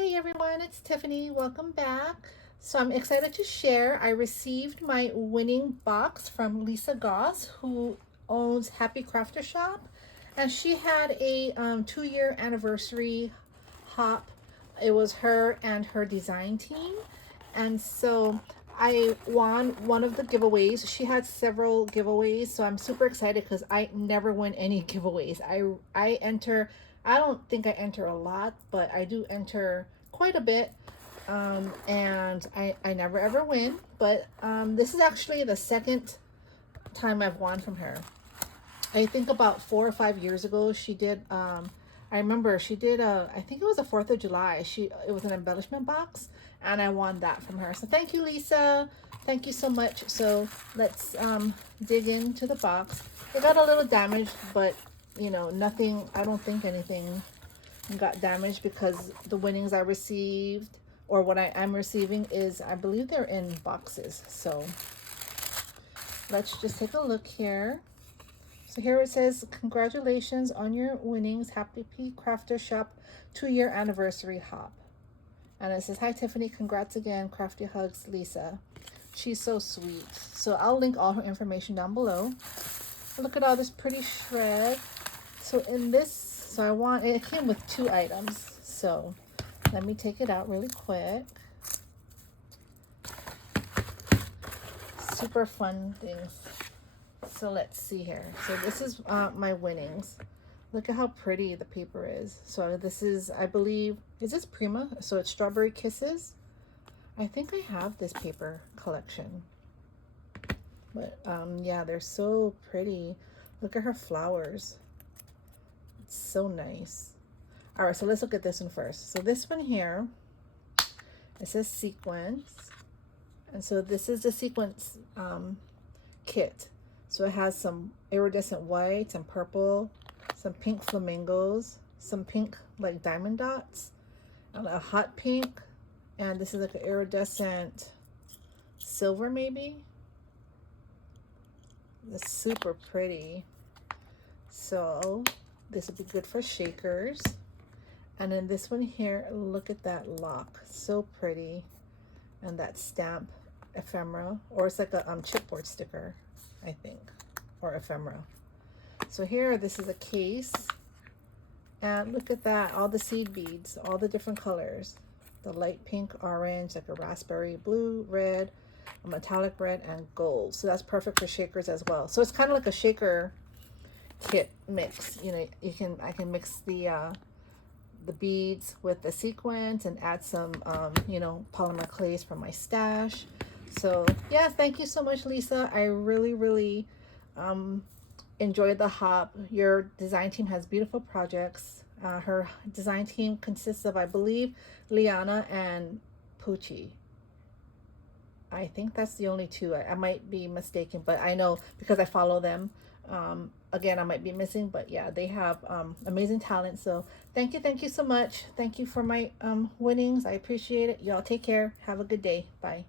Hey everyone, it's Tiffany. Welcome back. So I'm excited to share. I received my winning box from Lisa Goss, who owns Happy Crafter Shop, and she had a 2-year anniversary hop. It was her and her design team, and so I won one of the giveaways. She had several giveaways, so I'm super excited because I never win any giveaways. I enter. I don't think I enter a lot, but I do enter quite a bit. And I never ever win, but this is actually the second time I've won from her. I think about 4 or 5 years ago, she did, I remember she did I think it was the 4th of July. It was an embellishment box, and I won that from her. So thank you, Lisa. Thank you so much. So let's dig into the box. It got a little damaged, but you know, nothing, I don't think anything got damaged because the winnings I received, or what I'm receiving, is, I believe they're in boxes. So let's just take a look here. So here it says, congratulations on your winnings, Happy Crafter Shop 2-year anniversary hop. And it says, hi Tiffany, congrats again, crafty hugs, Lisa. She's so sweet. So I'll link all her information down below. Look at all this pretty shred. So in this, it came with 2 items. So let me take it out really quick. Super fun things. So let's see here. So this is my winnings. Look at how pretty the paper is. So this is, I believe, is this Prima? So it's Strawberry Kisses. I think I have this paper collection. But yeah, they're so pretty. Look at her flowers. It's so nice. All right, so let's look at this one first. So this one here, it says sequence. And so this is the sequence kit. So it has some iridescent whites and purple, some pink flamingos, some pink like diamond dots, and a hot pink. And this is like an iridescent silver maybe. It's super pretty. So this would be good for shakers. And then this one here, look at that lock. So pretty. And that stamp ephemera, or it's like a chipboard sticker, I think, or ephemera. So here, this is a case. And look at that, all the seed beads, all the different colors. The light pink, orange, like a raspberry, blue, red, a metallic red, and gold. So that's perfect for shakers as well. So it's kind of like a shaker kit mix. You know, I can mix the beads with the sequins and add some you know, polymer clays from my stash. So yeah, thank you so much, Lisa. I really enjoyed the hop. Your design team has beautiful projects. Her design team consists of, I believe, Liana and Poochie. I think that's the only 2. I might be mistaken, but I know because I follow them. Again, I might be missing, but yeah, they have amazing talent. So thank you so much. Thank you for my winnings. I appreciate it. Y'all take care. Have a good day. Bye.